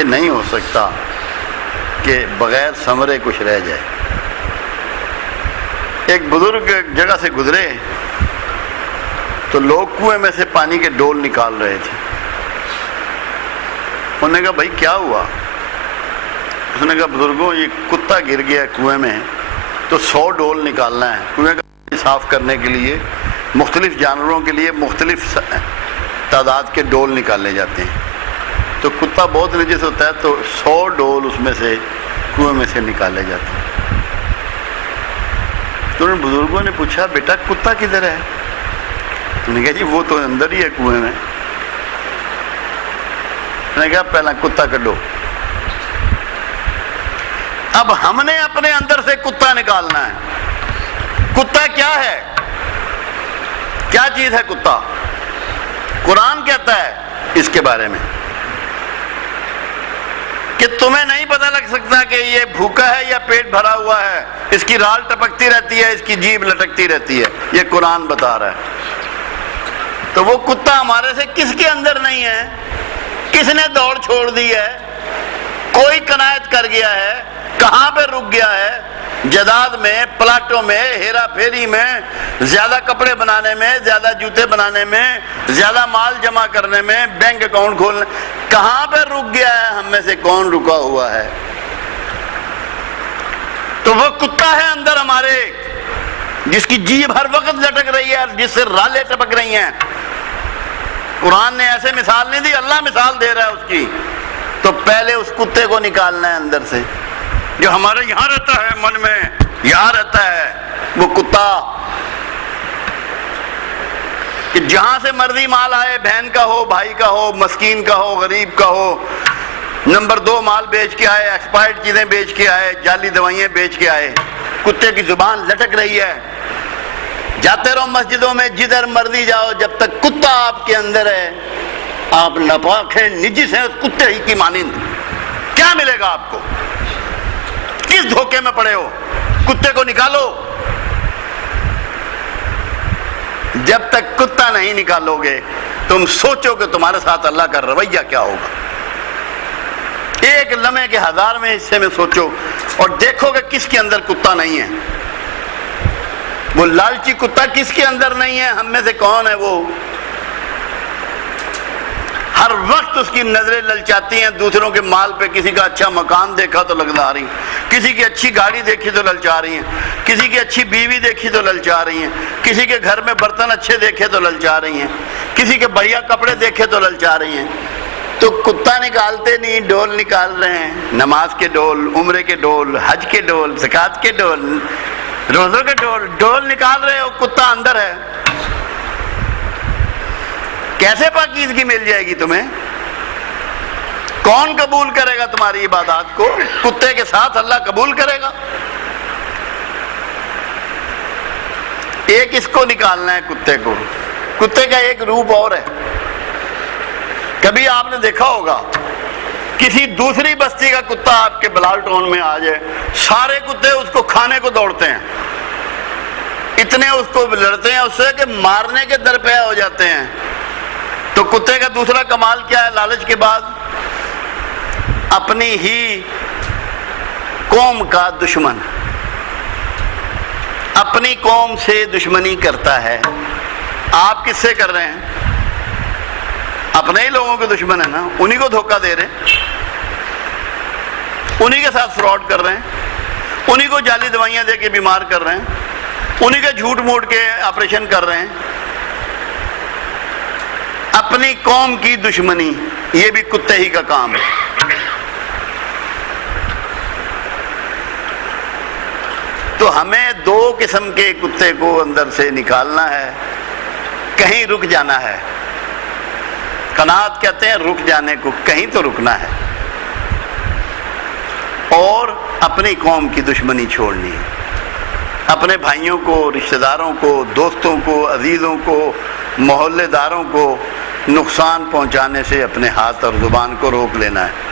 کہ نہیں ہو سکتا کہ بغیر ثمرے کچھ رہ جائے۔ ایک بزرگ ایک جگہ سے گزرے تو لوگ کنویں میں سے پانی کے ڈول نکال رہے تھے۔ انہوں نے کہا بھائی کیا ہوا؟ اس نے کہا بزرگوں یہ کتا گر گیا کنویں میں تو 100 ڈول نکالنا ہے۔ کنویں کا پانی صاف کرنے کے لیے مختلف جانوروں کے لیے مختلف تعداد کے ڈول نکالے جاتے ہیں، تو کتا بہت نجس ہوتا ہے تو 100 ڈول اس میں سے کنویں میں سے نکالے جاتے ہیں۔ تو ان بزرگوں نے پوچھا بیٹا کتا کدھر ہے؟ تو نے کہا جی وہ تو اندر ہی ہے کنویں میں۔ نے کہا پہلا کتا کڈو۔ اب ہم نے اپنے اندر سے کتا نکالنا ہے۔ کتا کیا ہے؟ کیا چیز ہے کتا؟ قرآن کہتا ہے اس کے بارے میں کہ تمہیں نہیں پتہ لگ سکتا کہ یہ بھوکا ہے یا پیٹ بھرا ہوا ہے، اس کی رال ٹپکتی رہتی ہے، اس کی جیب لٹکتی رہتی ہے، یہ قرآن بتا رہا ہے۔ تو وہ کتا ہمارے سے کس کے اندر نہیں ہے؟ کس نے دوڑ چھوڑ دی ہے؟ کوئی قناعت کر گیا ہے، کہاں پہ رک گیا ہے؟ جداد میں، پلاٹوں میں، ہیرا پھیری میں، زیادہ کپڑے بنانے میں، زیادہ جوتے بنانے میں، زیادہ مال جمع کرنے میں، بینک اکاؤنٹ کھولنے، کہاں پہ رک گیا ہے؟ ہم میں سے کون رکا ہوا ہے؟ تو وہ کتا ہے اندر ہمارے، جس کی جیب ہر وقت لٹک رہی ہے اور جس سے رالیں ٹپک رہی ہیں۔ قرآن نے ایسے مثال نہیں دی، اللہ مثال دے رہا ہے اس کی۔ تو پہلے اس کتے کو نکالنا ہے اندر سے، جو ہمارے یہاں رہتا ہے، من میں یہاں رہتا ہے وہ کتا، کہ جہاں سے مرضی مال آئے، بہن کا ہو، بھائی کا ہو، مسکین کا ہو، غریب کا ہو، نمبر 2 مال بیچ کے آئے، ایکسپائرڈ چیزیں بیچ کے آئے، جعلی دوائیاں بیچ کے آئے، کتے کی زبان لٹک رہی ہے۔ جاتے رہو مسجدوں میں، جدھر مرضی جاؤ، جب تک کتا آپ کے اندر ہے آپ ناپاک ہیں، نجس ہیں، اس کتے ہی کی مانند۔ کیا ملے گا آپ کو؟ کس دھوکے میں پڑے ہو؟ کتے کو نکالو۔ جب تک کتا نہیں نکالو گے تم سوچو کہ تمہارے ساتھ اللہ کا رویہ کیا ہوگا۔ ایک لمحے کے 1000ویں حصے میں سوچو اور دیکھو کہ کس کے اندر کتا نہیں ہے۔ وہ لالچی کتا کس کے اندر نہیں ہے؟ ہم میں سے کون ہے وہ؟ ہر وقت اس کی نظریں للچاتی ہیں دوسروں کے مال پہ۔ کسی کا اچھا مکان دیکھا تو للچا رہی ہیں، کسی کی اچھی گاڑی دیکھی تو للچا رہی ہیں، کسی کی اچھی بیوی دیکھی تو للچا رہی ہیں، کسی کے گھر میں برتن اچھے دیکھے تو للچا رہی ہیں، کسی کے بڑھیا کپڑے دیکھے تو للچا رہی ہیں۔ تو کتا نکالتے نہیں، ڈول نکال رہے ہیں، نماز کے ڈول، عمرے کے ڈول، حج کے ڈول، زکوٰۃ کے ڈول، روزوں کے ڈول نکال رہے ہو، کتا اندر ہے۔ کیسے پاکیزگی مل جائے گی تمہیں؟ کون قبول کرے گا تمہاری عبادات کو؟ کتے کے ساتھ اللہ قبول کرے گا؟ ایک اس کو نکالنا ہے کتے کو۔ کتے کا ایک روپ اور ہے۔ کبھی آپ نے دیکھا ہوگا کسی دوسری بستی کا کتا آپ کے بلال ٹون میں آ جائے، سارے کتے اس کو کھانے کو دوڑتے ہیں، اتنے اس کو لڑتے ہیں اس سے کہ مارنے کے درپے ہو جاتے ہیں۔ تو کتے کا دوسرا کمال کیا ہے لالچ کے بعد؟ اپنی ہی قوم کا دشمن، اپنی قوم سے دشمنی کرتا ہے۔ آپ کس سے کر رہے ہیں؟ اپنے ہی لوگوں کے دشمن ہیں نا، انہی کو دھوکہ دے رہے ہیں، انہی کے ساتھ فراڈ کر رہے ہیں، انہی کو جعلی دوائیاں دے کے بیمار کر رہے ہیں، انہی کے جھوٹ موٹ کے آپریشن کر رہے ہیں۔ اپنی قوم کی دشمنی، یہ بھی کتے ہی کا کام ہے۔ تو ہمیں 2 قسم کے کتے کو اندر سے نکالنا ہے، کہیں رک جانا ہے۔ قناعت کہتے ہیں رک جانے کو، کہیں تو رکنا ہے، اور اپنی قوم کی دشمنی چھوڑنی ہے۔ اپنے بھائیوں کو، رشتہ داروں کو، دوستوں کو، عزیزوں کو، محلے داروں کو نقصان پہنچانے سے اپنے ہاتھ اور زبان کو روک لینا ہے۔